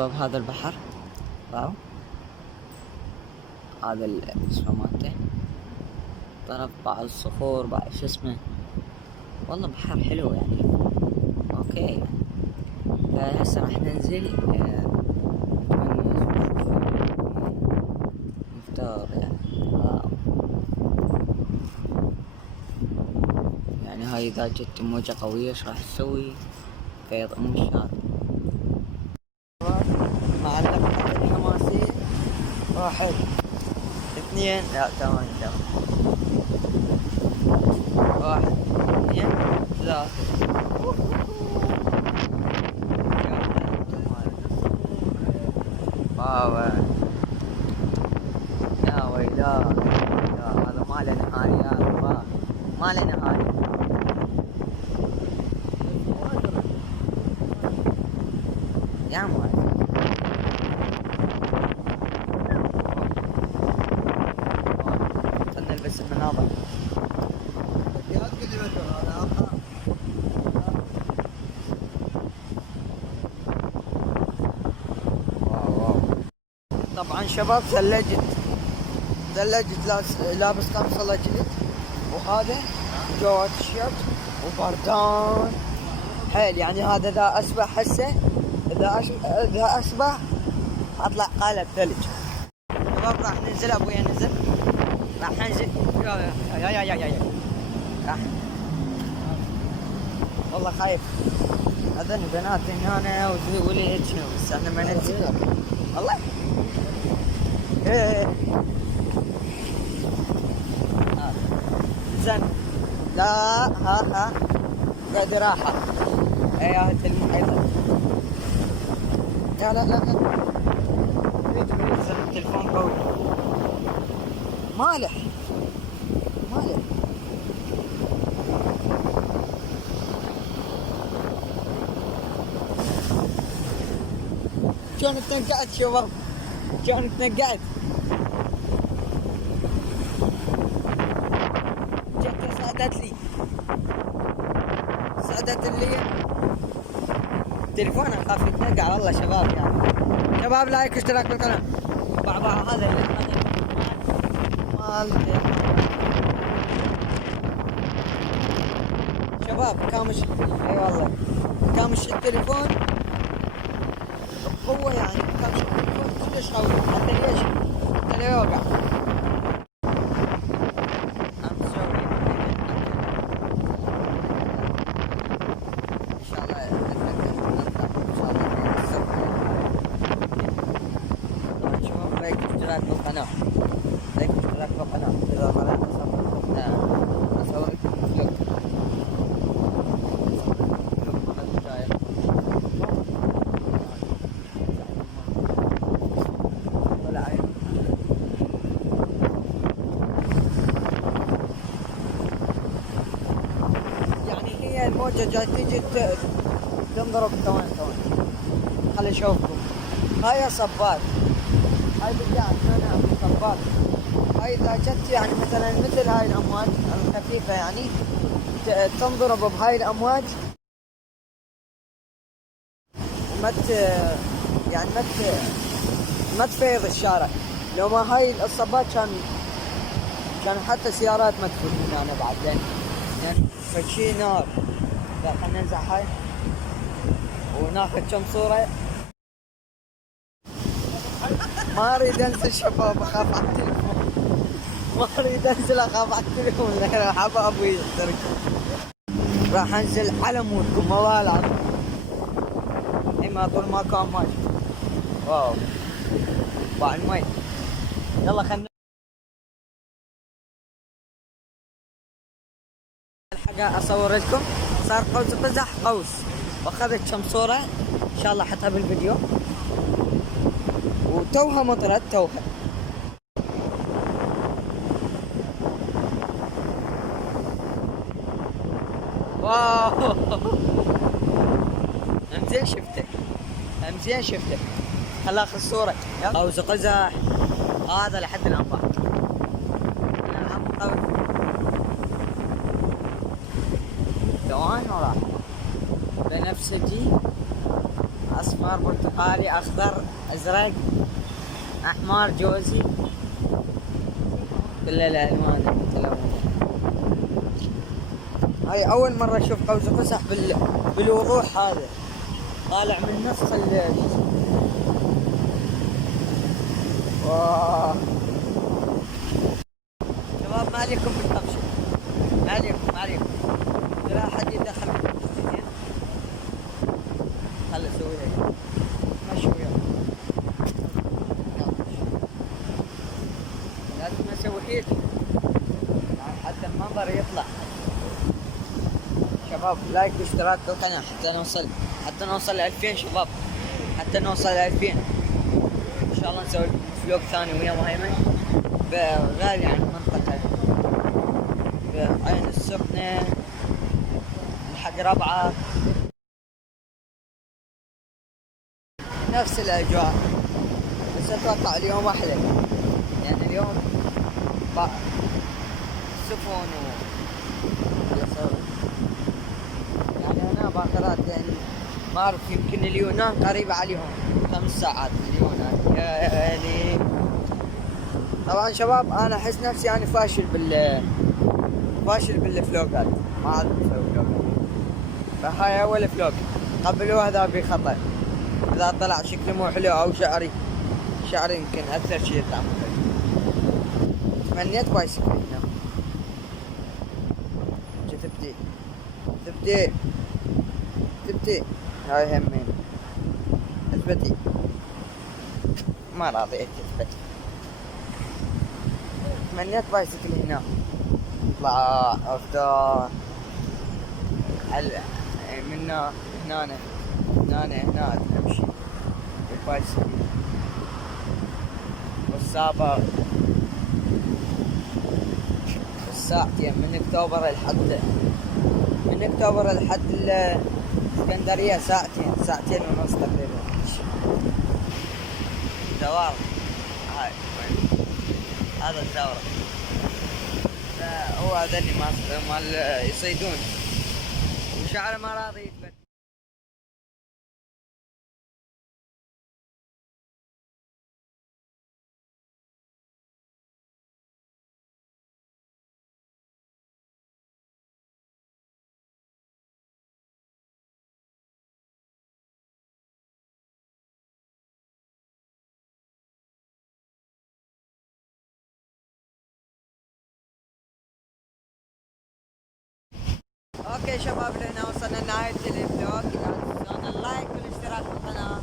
شباب هذا البحر. واو، هذا اسمه مالته طرف بعض الصخور بعض شو اسمه. والله بحر حلو يعني. اوكي، هسه راح ننزل نفطر يعني. واو. يعني هاي اذا جت موجة قوية ايش راح تسوي؟ قيض الشاطئ. معنا بحر الحماسي. 1 2 لا 8 1 2 3. واو يا ويلاه، هذا ما له نهاية يا الله، ما له نهاية. يا مال خلنا نلبس المناظر. واو. طبعا شباب ثلجت لابس قمصة جديد، وهذا جوا تيشيرت وبردان حيل يعني. هذا اذا اسبح هسه، اذا اسبح اطلع قالب ثلج. شباب راح ننزل، ابويا نزل، راح ننزل. يا راح. والله خايف، اذن بنات هنا ولي شنو، بس انا ما ننزل والله. ايه زين. لا ها قاعد راحة. ايه ايضا. لا التلفون قوي. مالح شلون تنقعد شباب، شلون تنقعد. جت صعدت لي تليفون، اخاف يتنقع والله شباب. يعني شباب لايك اشتراك بالقناة. بعض هذا مال شباب كامش. اي والله كامش التليفون بقوة، يعني كامش التليفون كلش قوي حتى ليش حتى لا يوقع. اشتراك بالقناة، إذا طلعت أصور فلوق. يعني هي الموجة جاي تيجي تنضرب. ثواني خلي اشوفكم. هاي صبات، هاي بالله انا صبات. هاي اذا جت يعني مثلا مثل هاي الامواج الخفيفة، يعني تنضرب بهاي الامواج وما يعني ما تفيض الشارع. لو ما هاي الصبات كان حتى سيارات ما تفوت من هنا بعد، لان فشي نار. لا خلنا ننزع هاي وناخذ كم صورة. ما اريد انزل شباب، اخاف على التليفون. ما اريد انزل، اخاف على التليفون. لا حبا ابوي يحترق. راح انزل على مودكم والله العظيم. اما طول ما كان ماشي. واو باع المي. يلا خلنا الحق اصور لكم. صار قوس قزح قوس، واخذت كم صورة ان شاء الله احطها بالفيديو. وتوها مطرت توها. واو امزين شفته. خل اخذ صورة. قوس قزح هذا لحد الان باع. ثواني وراح بنفسجي اصفر. احمر برتقالي اخضر ازرق احمر جوزي، كل الالوان المتلونه. هاي اول مره اشوف قوس قزح بالوضوح هذا، طالع من نص واه. شباب ما عليكم بالطبشه، ما عليكم لا احد يدخل بالطبشه. خل اسوي هيك مشي وياه، لازم اسوي هيك حتى المنظر يطلع. شباب لايك واشتراك بالقناة حتى نوصل 2000 شباب، حتى نوصل 2000 ان شاء الله. نسوي فلوق ثاني ويا مهيمن غالي عن المنطقة، بعين السخنة لحق ربعة، نفس الاجواء. بس اتوقع اليوم احلى، يعني اليوم سفن يعني انا باخرات، يعني ما اعرف يمكن اليونان قريبة عليهم 5 ساعات اليونان. يعني طبعا شباب انا احس نفسي يعني فاشل بالفلوقات، ما اعرف اسوي فلوقات. فهاي اول فلوق، قبلوا هذا بخطأ. اذا طلع شكلي مو حلو او شعري يمكن اكثر شيء يطلع مو حلو. تمنيت بايسكل هنا. تبدي هاي همين اثبتي، ما راضيت تثبت. تمنيت بايسكل هنا، اطلع افطار من هنا امشي بالبايسكل والسابق والساعتين من اكتوبر لحد الاسكندرية، ساعتين ونص تقريبا دوار. هاي هذا الدورة، هو هذا اللي مال يصيدون وشعره ما راضي يثبت. اوكي شباب، لهنا وصلنا لنهاية الفلوق. لا تنسون اللايك والاشتراك بالقناة.